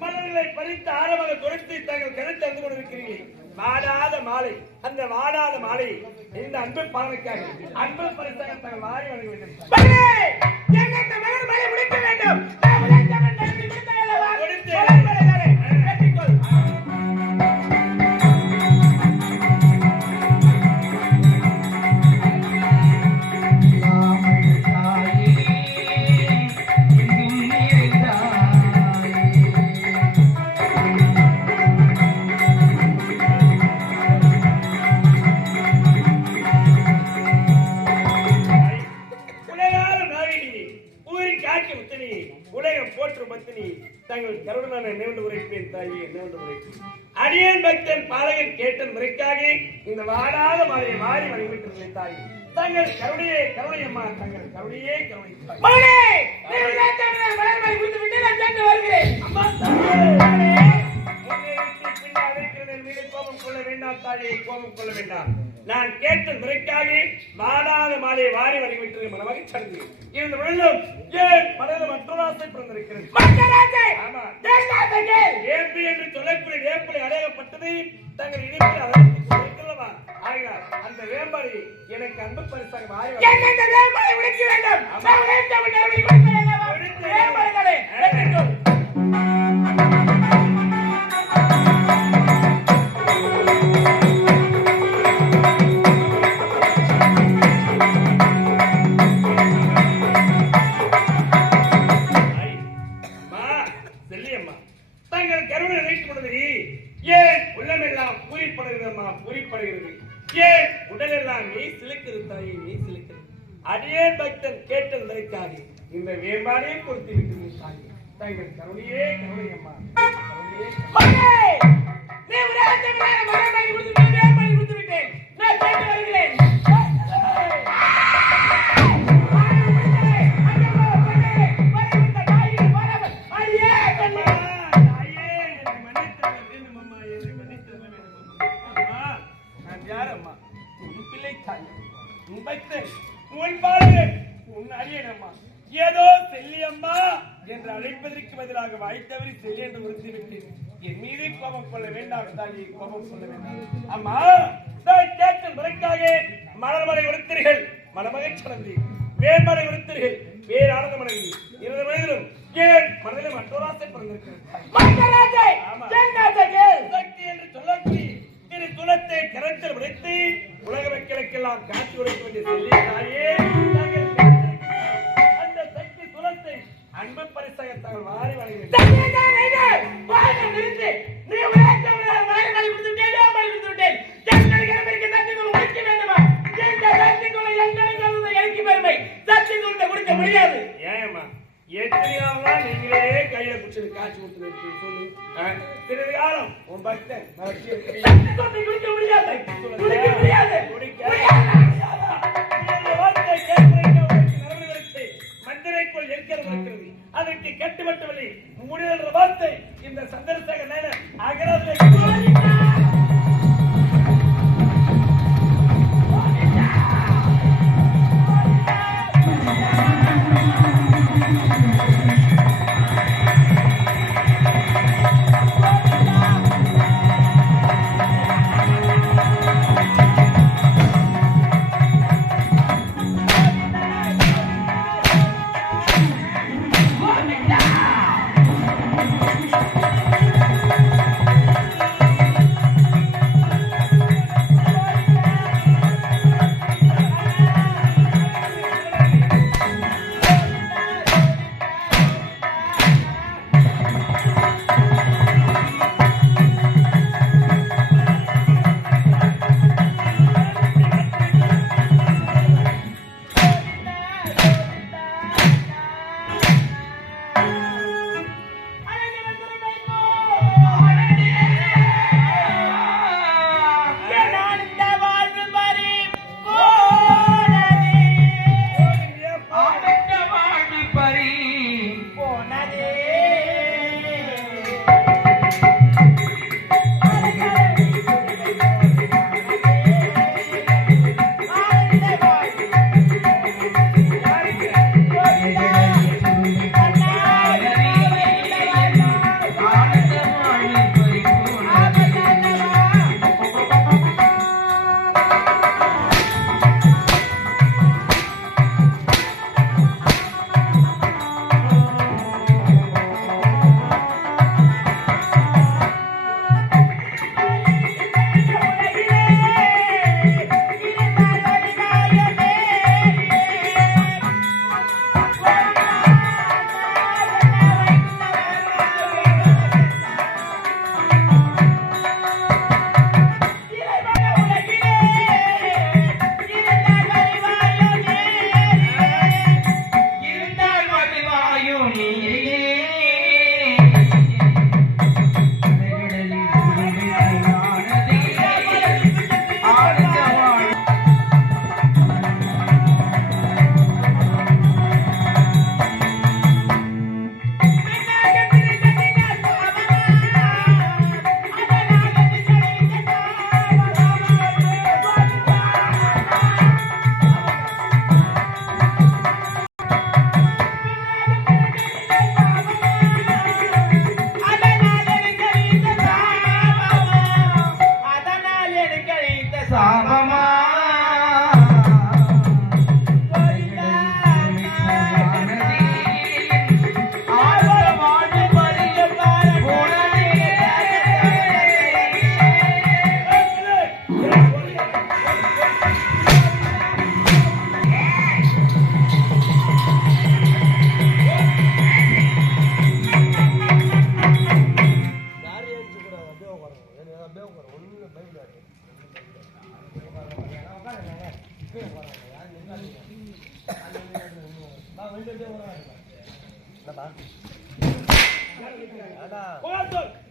மலர்களை பறித்து ஆரம்பக துரத்தி தங்கள் கருத்து அங்கு கொண்டிருக்கிறீர்கள் வாடாத மாலை அந்த வாடாத மாலை இந்த அன்பு பாலனுக்காக அன்பு பரிசாக தங்கள் மாறி வழங்க வேண்டும் எங்கள் மகன் மலை முடிக்க வேண்டும். கருடன் நான் என்னவென்று உரைப்பேன் தாயே என்னவென்று உரைப்பேன் அடியேன் பக்தன் பாளையன் கேட்டன் முறைக்காக இந்த வாடாத மலையை மாறி வழிபட்டு தாயே. தங்கள் கருணையே கருணையம்மா தங்கள் கருணையே கருணை. மகனே நீங்கள் விட்டு விட்டு நான் சென்று வருகிறேன். அம்மா கொள்ள வேண்டாம் தாயே கோபம் கொள்ள வேண்டாம். நான் கேட்டு முறைக்காக மாடாத மாலையை வாரி வருகிவிட்டது மனமாக சடங்கு. இந்த வேண்டும் ஏன் மனதில் மற்றொராசை? பிறந்திருக்கிறது என்று சொல்லக்கூடிய வேப்பலை அடையப்பட்டது தங்கள் இனிப்பில் அடையப்பட்டவா ஆகினார் அந்த வேம்பலை எனக்கு அன்பு பரிசாக மாறி வேண்டும்? My சிக்கல் இருக்கிறது. அதற்கு கட்டுமட்டவில்லை முடிவுற வார்த்தை இந்த சந்திரசேகர் அகராதிலே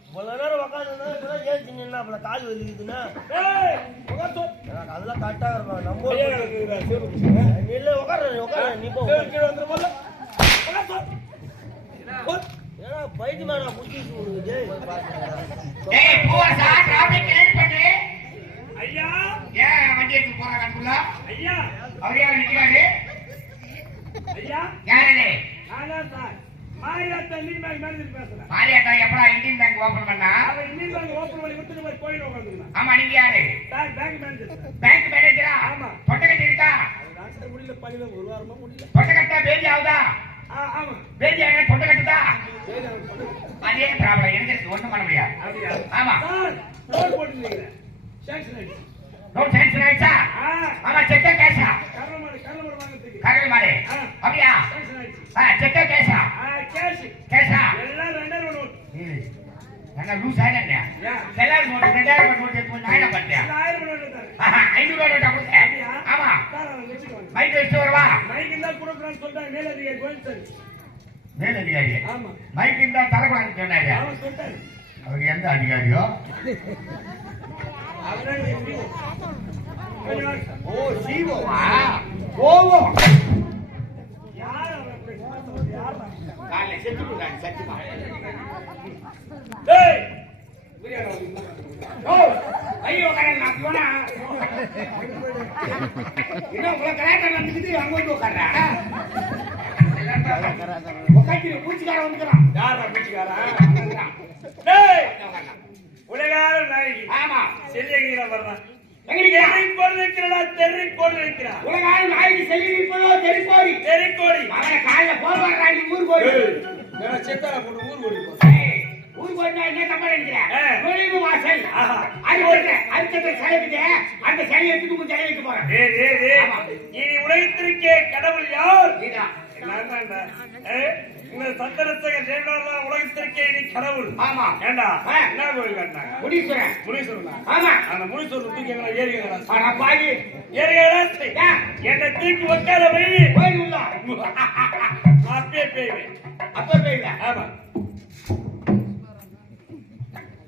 இவ்வளவு நேரம் உக்காந்துருந்தா இப்பதான் ஏஞ்சி நின்னா அப்புறம் கால் வலிக்குதுன்னா? அதெல்லாம் கரெக்டா இருக்கும் நம்ம இல்ல உட்கார உட்கார நீ போ. ஏன்னா கிளியர் பண்ணு. ஐயா. ஏன் வண்டி எடுத்து போறாங்க அதுக்குள்ள? ஐயா. அவர் யார் நிக்கிறாரு. ஐயா யாரு நான்தான் sir. Mariyatha Indian bank manager பேசுறேன். மாரியாத்தா எப்படா இந்தியன் பேங்க் ஓபன் பண்ணா? அவன் இந்தியன் பேங்க் பண்ணி கொடுத்துட்டு போய் கோயில் ஆமா நீங்க யாரு? சார் பேங்க் மேனேஜர் பேங்க் மேனேஜரா ஆமா. பொட்டக்கட்டி இருக்கா? சார் முடியல பணியில ஒரு வாரமா முடியல. பேதி ஆ ஆமா. பேதி. அதே ப்ராப்ளம் எனக்கு ஒண்ணும் பண்ண முடியாது. ஆமா. சார் ரோட் போட்டுருக்கீங்க சாங்ஷன் ஆயிடுச்சு. செக்கா கேஷா கரலமாடு கரலமாடு வாங்கிறதுக்கு கரல் மாடு ஆ. அப்படியா ஆயிடுச்சு ஆ செக்கா கேஷா ஆ கேஷ் கேஷா எல்லாம் ரெண்டாயிரம் நோட்டு எடுத்து நான் என்ன ஆஹா, ஐநூறு ரூபாய் நோட்டா கொடுத்தேன் ஆமா மைக் வச்சுட்டு வரவா மைக் இருந்தா கொடுக்குறான்னு சொல்லிட்டாங்க மேலதிகாரி கோயில் சார் மேல் அதிகாரி ஆமா மைக் இருந்தா தரக்கூடாதுன்னு சொன்னாரு அவர் எந்த அதிகாரியோ அவர்தான் எப்படி கொஞ்சம் வாங்க சார். ஓ சிஓவா ஓவோ யார் அவன் அப்படி பேசுறது? யார் அவன்? காலைல செத்து போட்டாங்க சத்தியமா டேய் பிரியாணி வாங்கிட்டு வா. ஓ ஐயோ நான் போனா இன்னும் உங்களை கலாட்டம் நடந்துக்கிட்டு அங்க வந்து உட்கார்றா உட்காந்து பூச்சிக்கார வந்துக்கிறான் யார் பிச்சைக்காரன்? டேய் உலகார நாயகி ஆமா செல்லியங்கிற வர்றான் கோடு கோடு உலகால் நாய்க்கு செல்லி நிற்பதோ? தெரிப்போடி தெரி கோடி அவனை காலைல போவாரா நீ ஊர் நான் செத்தாரா போட்டு ஊர் போ ஊர் போயிட்டா என்ன தப்பா நினைக்கிறேன். நுழைவு வாசல். ஆஹா. அரிச்சத்தை அரிச்சத்தை சிலைக்குது அந்த சிலையை எடுத்துட்டு உங்க சிலை வைக்க போறேன். டேய் டேய் டேய் ஆமா. இனி உலகத்திற்கே கடவுள் யார்? நீதான். இந்த சந்தரசக தேவனார் உலகத்திற்கே கடவுள். ஆமா. ஏண்டா. என்ன கோயில் கட்டினாங்க? முடிச்சுறேன் முனீஸ்வரன்? ஆமா. அந்த முனீஸ்வரன் தூக்கி எங்களை ஏறிகளா ஆனா பாதி. ஏறிகளா ஏன்? என்னை தூக்கி வை. கோயில் உள்ள அப்பே பேய். அப்ப போயில? ஆமா.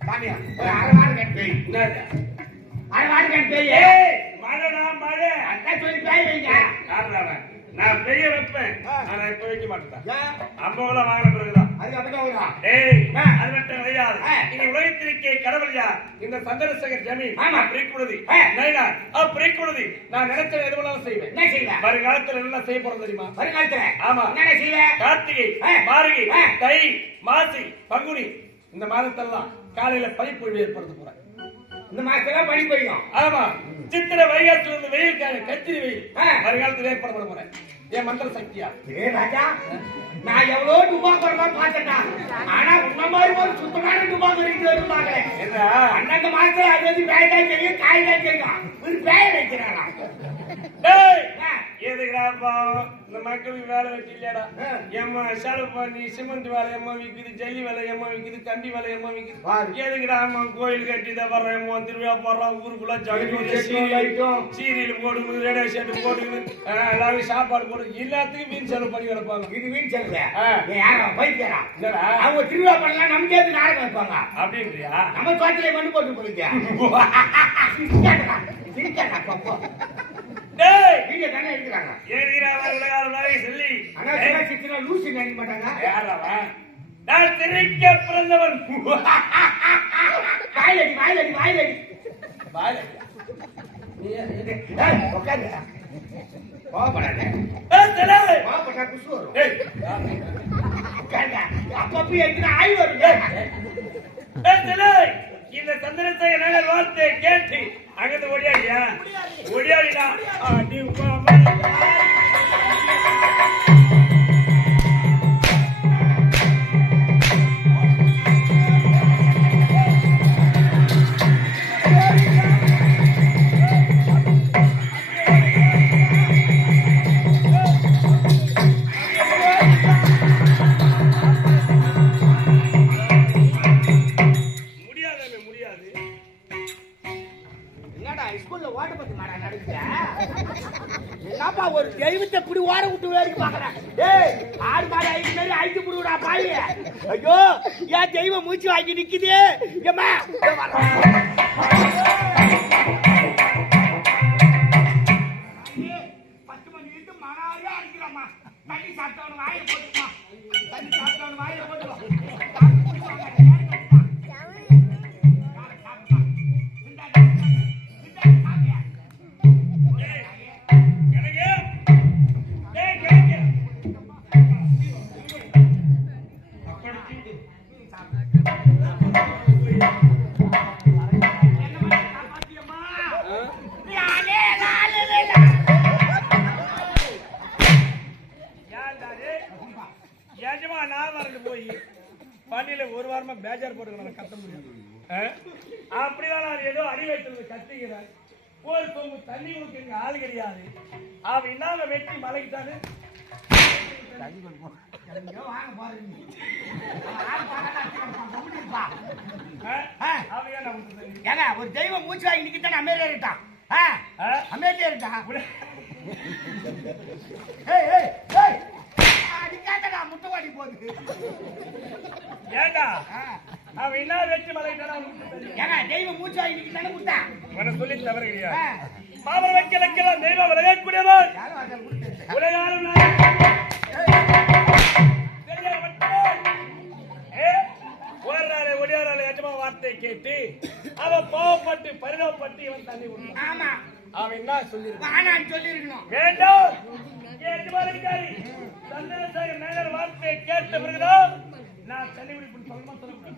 சாமியா ஒரு அரை வாரம் கட்டு போய். என்னது? அரை வாரம் கட்டு போய். ஏய் மழைடா மழை. அதான் சொல்லி போய் வைங்க. யாருடா அவன்? நான் பெரிய வைப்பேன். ஆனா இப்ப வைக்க மாட்டேன்? அம்பவெல்லாம் வாங்கின பிறகுதான். அது மட்டும் கிடையாது. இனி உலகத்திற்கே கடவுள் யார்? இந்த சந்திரசேகர் ஜமீன். ஆமா. பிரிக்குழுதி. ஆ. நைனா. பிரிக்குழுதி. நான் நினைச்ச எதுவெல்லாம் செய்வேன். என்ன செய்வேன் வருங்காலத்துல என்ன செய்ய போறது தெரியுமா? வருங்காலத்துல? ஆமா. என்ன செய்வேன் கார்த்திகை ஆ. தை மாசி பங்குனி. இந்த மாதத்தெல்லாம் காலையில பனிப்பொழிவு ஏற்படுத்த போறேன் இந்த மாசத்துல பனி பெய்யும். ஆமா. சித்திரை வைகாசி வந்து வெயில் காலம் கத்திரி வெயில். ஆ. வருங்காலத்துல ஏற்பட போறேன். என் மந்திர சக்தியா? ஏ ராஜா நான் எவ்வளவு டுபாக்கர் தான் பார்த்தேன்டா ஆனா உன்ன மாதிரி ஒரு சுத்தமான வந்து பாக்கல என்ன? அந்தந்த மாசத்துல அது வந்து பேய் தான் தெரியும் காய் தான் தெரியும் ஒரு பேய வைக்கிறானா? டேய்! ஆ. எதுக்குடா பாவம் இந்த மக்களுக்கு வேலை வெட்டி இல்லையாடா? ஆ. ஏம்மா செலவு பண்ணி சிமெண்ட் வேலை எம்மா விக்குது ஜல்லி வேலை எம்மா விக்குது கம்பி வேலை பாரு. எதுக்குடா அம்மா கோயில் கட்டி தான் வர்றேன் எம்மா திருவிழா போடுறான் ஊருக்குள்ள லைட்டும். சீரியல் போடுது ரேடியோ போடுது ஆ, எல்லாரும் சாப்பாடு போடுது எல்லாத்துக்கும் மீன் செலவு பண்ணி கிடப்பாங்க. இது வீண் செல்ல ஆ. யாரா பைத்தியரா? அவங்க திருவிழா பண்ணலாம் நமக்கு எது நாடகம் வைப்பாங்க. அப்படின்றியா? நம்ம தோட்டத்திலே மண்ணு போட்டு போறீங்க சிரிக்காதடா. சிரிக்காதடா பப்போ டேய் வீடியோ தானே எடுக்கிறாங்க. உலகால நாளை சொல்லி சின்ன சின்ன லூசி நினைக்க மாட்டாங்க. யாரவன் நான் திரைக்க பிறந்தவன். வாயிலடி வாயிலடி வாயிலடி. ஏய், உட்காரு கோவப்படாத. ஏய், தலை. கோவப்பட்டா குசு வரும். அப்பப்ப எத்தனை ஆய் வரும். ஏய், தலை. இந்த சந்திரசேகர் நகர் வார்த்தை கேட்டு. அங்கிருந்து ஓடியாடியா? ஓடியாடிடா. அடி மாமா. ஊர்ல ஸ்கூல்ல ஓட்ட பத்தி மாடா நடக்குது என்னப்பா ஒரு தெய்வத்தை இப்படி ஓட விட்டு வேடிக்கை பாக்குறேன் ஏய் ஆடு மாடு ஐந்து மாதிரி ஐந்து புடுடா பாய் ஐயோ ஏன் தெய்வம் மூச்சு வாங்கி நிக்குது. ஏமா ஒரு சொம்பு தண்ணி ஊற்றுங்க ஆள் கிடையாது. அவன் இன்னாம வெட்டி ஆ? அவன் ஏன் நமக்கு தெரியும்? ஏங்க ஒரு தெய்வம் மூச்சு வாங்கி நிக்கிட்டான் அமைதியா இருட்டான்? அமைதியா இருட்டான் அடிக்காதடா முட்டவாடி போகுது. ஏன்டா ஆ. அவன் என்ன அவனுக்கு தெரியும். ஏங்க தெய்வம் மூச்சு வாங்கி நிக்கிட்டானே முட்டா உனக்கு சொல்லி தவறு. கிடையாது மாமர வைக்கலக்கெல்லாம் தெய்வம் விளையாடக்கூடியவன். ஏ, ஓடுறாளே, ஒடியாராளே, எஜமா வார்த்தையை கேட்டு அவன் கோவப்பட்டு பரிதாபப்பட்டு இவன் தண்ணி கொடுத்தான். ஆமா. அவன் என்ன சொல்லிருக்கான் வானான்னு சொல்லிருக்கணும் வேண்டாம். எஜமானிக்காரி சந்திரசேகர் நேயர் வார்த்தையை கேட்ட பிறகுதான் நான் தண்ணி குடிப்பேன் சொல்லமா சொல்லக்கூடாது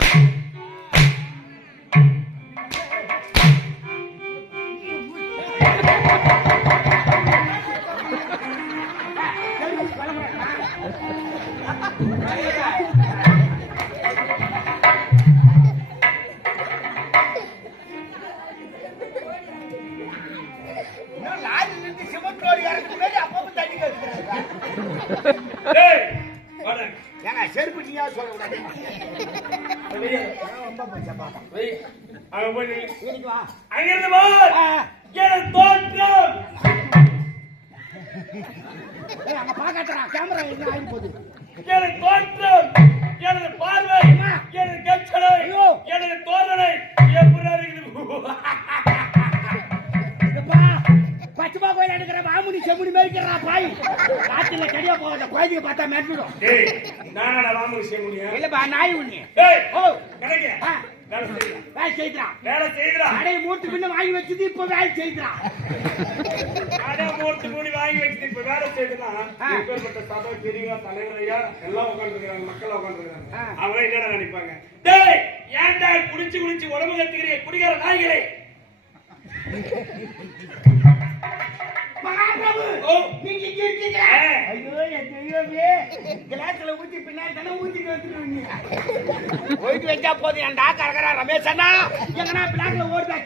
பச்சைமா கோயில் எடுக்கிற மாமுனி செம்முனி மேய்க்கிறா பாய். ராத்திரில கடியா போகாத குழந்தைய பார்த்தா மெட்டிடும் டேய் நானா செய்ய முடியும் இல்லப்பா நாய் உண்ணி. டேய் ஓ. கிடைக்க வேலை செய்யலாம் வேலை செய்யலாம் கடை மூட்டு பின்ன வாங்கி வச்சது இப்ப வேலை செய்கிறான் கடை மூர்த்தி மூடி வாங்கி வச்சுட்டு இப்ப வேலை செய்யலாம் ஆ. இப்பேற்பட்ட சபை பெரியவா தலைவரையா எல்லாம் உட்காந்துருக்காங்க மக்கள் உட்காந்துருக்காங்க. அவங்க என்ன நினைப்பாங்க? டேய் ஏன்டா குடிச்சு குடிச்சு உடம்பு கத்துக்கிறீங்க குடிகார நாய்களே? மகாபிரபு. நீங்க இங்க இருக்கீங்களா. ஐயோ என் தெய்வமே. கிளாஸ்ல ஊத்தி பின்னாடி தானே ஊத்திட்டு வந்துருவீங்க போயிட்டு வச்சா போதும். என் டாக்கா இருக்கிறா ரமேஷ் அண்ணா. எங்கண்ணா பிளாக்ல ஓடுதா?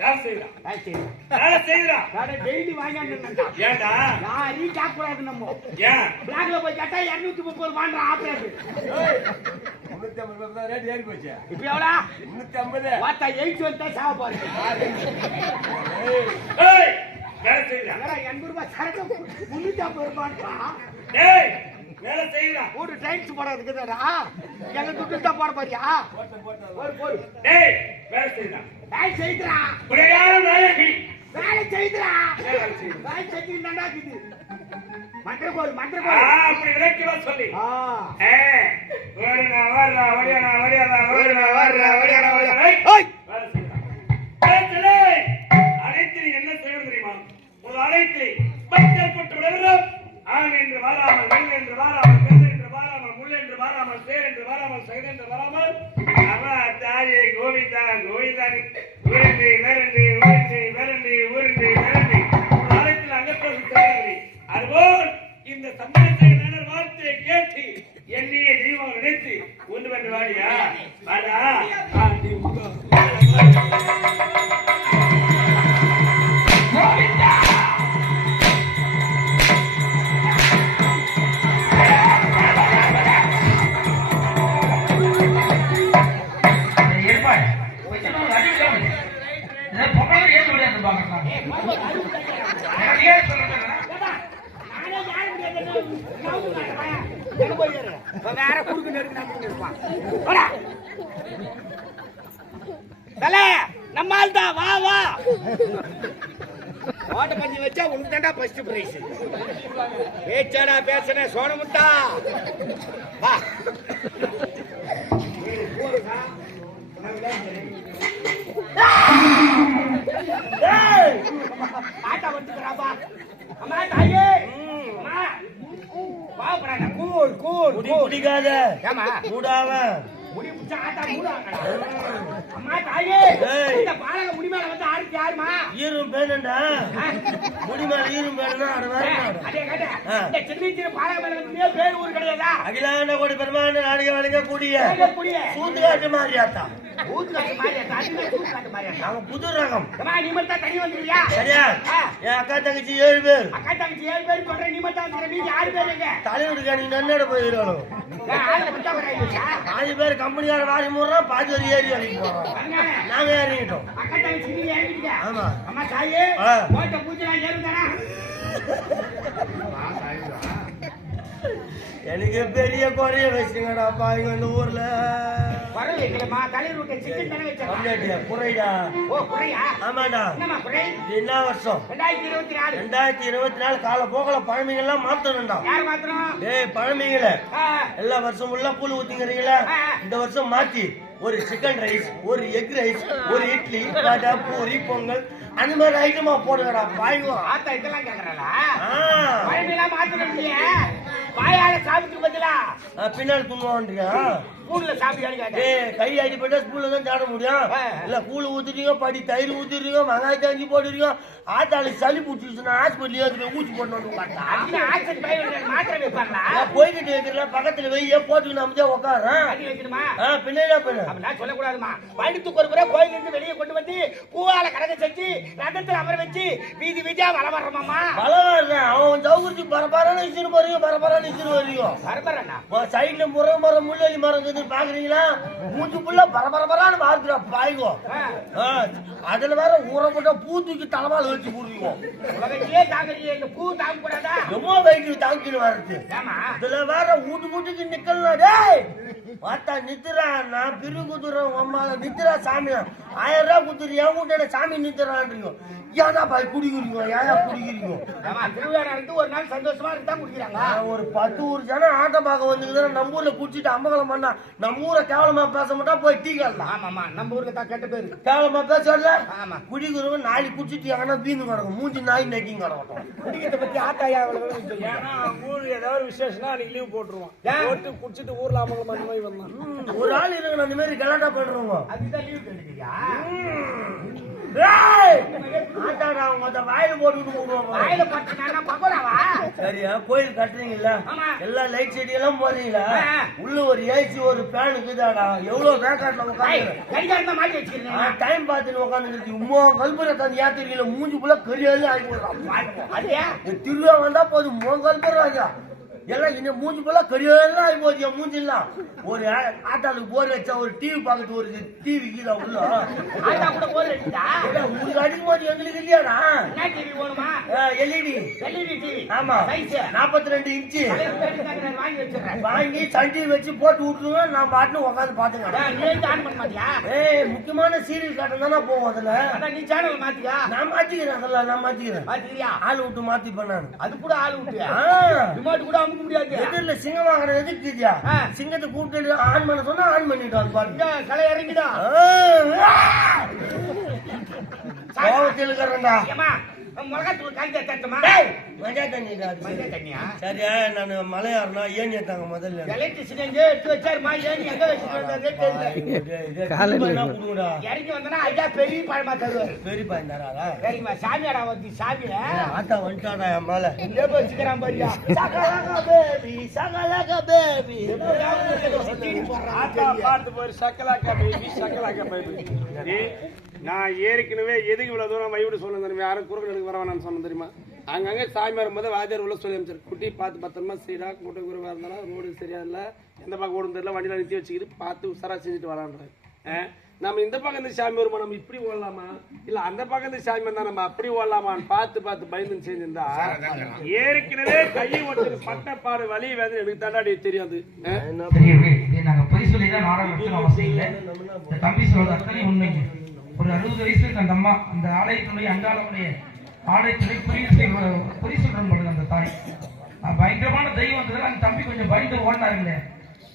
வேலை வேலை செய்யலாம் டெய்லி வாங்கிட்டு ஏன்டா? யாரையும் கேட்க கூடாது நம்ம. ஏன்? பிளாக்ல போய் கேட்டா இருநூத்தி முப்பது வாங்குற ஆப்ரேட் இப்ப எவ்வளோ? வாத்தா எயிட் வந்து சாவ பாருங்க எண்பது ரூபாய் சரக்கு முன்னூத்தி ஐம்பது ஏய் வேலை செய்யலாம் ஒரு டைம்ஸ் போட இருக்குதுடா எங்க துட்டு தான் போட போறியா? போடு போடு. டேய் வேலை செய்யலாம் நாயகி. வேலை செய்துடா. வேலை செய்யலாம் வேலை செஞ்சு சொல்லி. நீ என்ன செய்வது தெரியுமா? ஒரு அனைத்து பக்தர் ஆண் என்று வாராமல் வெண் என்று வாராமல் பெண் என்று வாராமல் முள் என்று வாராமல் சேர் என்று வாராமல் சகன் என்று வராமல் தாயே கோவிந்தா கோவிந்தானி வேரண்டி நான் வார்த்தையை கேட்டு எண்ணிய தெய்வம் நினைத்து ஒன்று வந்து வாடியா? வாடா. ஆ, வா வா. ஓட்ட பந்தி வச்சா உனக்கு தான்டா ஃபர்ஸ்ட் பிரைஸ் பேச்சாடா பேசுன சோனமுத்தா வா! ஆட்டா வந்துக்கிறாப்பா அம்மா தாயே. பாப்பறாடா கூல் கூல் பிடிக்காத ஏமா முடி பிடிச்சா ஆட்டா மூடாங்கடா அம்மா தாயே. இந்த பாலக முடி மேல வந்து ஆடுச்சு யாருமா? ஈரும் பேனண்டா முடி மேல ஈரும் பேனா அது வேற நாடு. அதே கேட்ட ஆ. இந்த சின்ன சின்ன பாலக மேல வந்து பேர் ஊர் கிடையாதா? அகிலாண்ட கோடி பெருமாண்ட நாடிக வழங்க கூடிய மாதிரியாத்தா ஊத்து காட்டு மாதிரியா நாங்க புது ரகம். நீ மட்டும் தான் தனி வந்துருக்கியா சரியா? ஆ. என் அக்கா தங்கச்சி ஏழு பேர். அக்கா தங்கச்சி ஏழு பேர் நீ மட்டும் ஆறு பேர் எங்க? தலைவருக்கு நீ நன்னட போயிருக்கணும்? பாதி பேர் கம்பெனிக்கார வாரி பாதி ஒரு ஏறி அடிக்க போறோம் நாங்க ஏறிக்கிட்டோம் அக்கா தங்கச்சி நீ இறங்கிட்டீங்க? ஆமா. அம்மா தாயே ஆ. ஓட்ட பூஜை ஏறுதானா? எனக்கு பெரிய குறைய வச்சுங்கடா பாருங்க இந்த ஊர்ல. வரல இல்லம்மா தலைவர் விட்ட சிக்கன் தானே வச்சா கம்ப்ளீட்டியா குறைடா ஓ குறையா ஆமாடா. குறை என்ன வருஷம்? ரெண்டாயிரத்தி இருபத்தி நாலு. ரெண்டாயிரத்தி இருபத்தி நாலு கால போகல மாத்தணும்டா. யார் பழமைகளை. எல்லா வருஷம் உள்ள கூழ் ஊத்திங்கிறீங்களா. இந்த வருஷம் மாத்தி. ஒரு சிக்கன் ரைஸ் ஒரு எக் ரைஸ் ஒரு இட்லி வடை பூரி பொங்கல் அந்த மாதிரி ஐட்டமா போடுங்கடா பாய்வோம் ஆத்தா இதெல்லாம் மாத்தணும் இல்லையா வாயால சாப்பிட்டு பதிலா ஆ, பின்னாடி துண்ணுவான்றியா ஸ்பூன்ல சாப்பிட்டு ஏய் கை அடிப்பட்டா ஸ்கூல்ல தான் தேட முடியும். இல்ல கூழ் ஊத்துறீங்க படி தயிர் ஊத்துறீங்க வெங்காயத்தை அஞ்சு போடுறீங்க ஆத்தாளி சளி பிடிச்சிச்சுன்னா ஹாஸ்பிட்டல் அதுக்கு போய் ஊசி போட்டு வந்து போய்கிட்டு இருக்கிற பக்கத்துல வெய்ய போட்டுக்கு நம்ம வைக்கணுமா? பின்னாடி சொல்லக்கூடாதுமா. வயிற்றுக்கு ஒரு முறை கோயில் இருந்து வெளியே கொண்டு வந்து பூவால கடக செஞ்சு ரதத்துல அமர வச்சு வீதி வீதியா வள வர்றோமாமா வர்றேன். அவன் சௌகரியத்துக்கு பரபரன்னு இச்சுன்னு போறீங்க பரபரன்னு இச்சுன்னு வரீங்க வரப்பறண்ணா சைட்ல முறை மரம் முள்ளி மரம் இருக்குது பாக்குறீங்களா? மூச்சு புள்ள பரபரபரான்னு பார்க்கிறா பாய்கோ அதுல வேற ஊற போட்டா பூ தூக்கி தலைமால வச்சு இந்த பூ தாங்க கூடாதா எம்மோ வெயிட்டு தாங்கின்னு வர்றது? இதுல வேற வீட்டு வீட்டுக்கு நிக்கலாம் டேய். பார்த்தா நித்துறா நான் பிரி குத்துறேன் அம்மால நித்துறா சாமி. ஆயிரம் ரூபாய் குத்துரு என் வீட்டோட சாமி நித்துறான்றீங்க ஏன்னா பாய் குடிக்கிறீங்க? ஏன்னா குடிக்கிறீங்க? திருவிழா ஒரு நாள் சந்தோஷமா இருந்தா குடிக்கிறாங்க. ஒரு பத்து ஊர் ஜனம் ஆட்டம் பார்க்க வந்துக்குதுன்னா நம்ம ஊர்ல குடிச்சிட்டு அம்மகலம் பண்ணா நம்ம ஊரை கேவலமா பேச மாட்டா போய் டீ கலாம் ஆமாமா நம்ம ஊர்ல தான் கெட்ட பேரு. கேவலமா பேசல ஆமா. குடிக்கிறவங்க நாளை குடிச்சிட்டு எங்கன்னா பீந்து கிடக்கும். மூஞ்சி நாய் நக்கிங் கிடக்கட்டும். குடிக்கிறத பத்தி ஆத்தாயா ஏன்னா ஊர் ஏதாவது விசேஷம்னா அன்னைக்கு லீவ் போட்டுருவான் ஏன்? போட்டு குடிச்சிட்டு ஊர்ல அமங்கலம் அந்த மாதிரி வந்தான் ஒரு ஆள் இருக்கு அந்த மாதிரி கலாட்டா பண்றவங்க அதுதான் லீவ் கிடைக்கிறியா சரியா? கோயில் கட்டுறீங்கல்ல. எல்லா லைட் செடி எல்லாம் போறீங்களா. உள்ள ஒரு ஏசி ஒரு ஃபேன் இருக்குதாடா. எவ்வளவு வேக்காட்டுல உட்காந்து டைம் பார்த்துன்னு உட்காந்து உமா கல்புரை தந்து ஏத்துறீங்களா மூஞ்சி புள்ள ஆகி போடுறான் திருவிழா வந்தா போதும். கல்புரம் ராஜா. எல்லாம் இந்த மூஞ்சி புள்ள கரியாலே ஆகி போகுது என் மூஞ்சி எல்லாம் ஒரு ஆட்டாளுக்கு போர் வச்சா ஒரு டிவி பார்க்கறது ஒரு டிவி கீழே உள்ள. கூட போர் ஏடா, உங்களுக்கு அடிக்கும் போது எங்களுக்கு இல்லையாடா? என்ன டிவி வேணுமா எல்இடி எல்இடி டிவி ஆமா. நாற்பத்தி ரெண்டு இன்ச்சு வாங்கி சண்டி வச்சு போட்டு விட்டுருங்க நான் பாட்டுன்னு உட்காந்து பாத்துங்க ஏய் முக்கியமான சீரியல் காட்டம் தானே போவோம் அதுல. நீ சேனல் மாத்தியா? நான் மாத்திக்கிறேன் அதெல்லாம் நான் மாத்திக்கிறேன். ஆள் விட்டு மாத்தி பண்ணாను அது கூட ஆள் விட்டியா? ஆ. ரிமோட் கூட அமுக்க முடியாது. எதிரில சிங்கம் வாங்குற எதுக்கு இதுயா? ஆ. சிங்கத்தை கூப்பிட்டு ஆன் பண்ண சொன்னா ஆன் பாட்டு இங்க களை இறங்கிடா கோவத்தில் இருக்கிறேன்டா. மிளகாத்தூள் கலந்து தட்டுமா டேய், மஜா தண்ணி. மஞ்சள் தண்ணியா? சரியா நான் மலையாறுனா ஏன் ஏத்தாங்க முதல்ல. எலக்ட்ரிசிட்டி எங்க எடுத்து வச்சாருமா? ஏன் எங்க வச்சுட்டு தெரியல. இறங்கி வந்தனா ஐயா பெரிய பழமா தருவாரு. பெரியப்பா இருந்தாரா சரிம்மா சாமியாடா வந்து சாமியில ஆத்தா வந்துட்டாடா என் மேல. எங்க போய் வச்சுக்கிறான் பாரியா? சகலக பேபி சகலக பேபி ஆத்தா பார்த்து பாரு சக்கலாக்கா பேபி சக்கலாக்கா பேபி நான் ஏற்கனவே எதுக்கு இவ்வளவு தூரம் வைவிட சொல்ல தெரியுமா? யாரும் குறுக்கு எடுக்க வர வேணாம்னு சொன்ன தெரியுமா? அங்கங்க சாமி வரும்போது வாத்தியார் உள்ள சொல்லி அமைச்சார் குட்டி பார்த்து பத்திரமா சீடா கூட்ட குருவா இருந்தாலும் ரோடு சரியா இல்ல. எந்த பக்கம் ஓடும் தெரியல வண்டியில நிறுத்தி வச்சுக்கிது பார்த்து உஷாரா செஞ்சுட்டு வரான்றாரு. நம்ம இந்த பக்கம் இந்த சாமி வருமா நம்ம இப்படி ஓடலாமா? இல்ல அந்த பக்கம் இந்த சாமி வந்தா நம்ம அப்படி ஓடலாமான்னு பார்த்து பார்த்து பயந்து செஞ்சிருந்தா ஏற்கனவே கையை ஒட்டு பட்டப்பாடு வலி வேதனை எனக்கு தாண்டாடி தெரியாது. நாங்க பொய் சொல்லி தான் நாடகம் தம்பி சொல்றது அத்தனை உண்மைங்க. ஒரு அறுபது வயசு இருக்கு அந்த அம்மா அந்த ஆலயத்தினுடைய அங்காளமுடைய ஆலயத்துறை புரிய செய்ய புரிய சொல்றேன் அந்த தாய். பயங்கரமான தெய்வம் அந்த தம்பி கொஞ்சம் பயந்து ஓடினாருங்களே.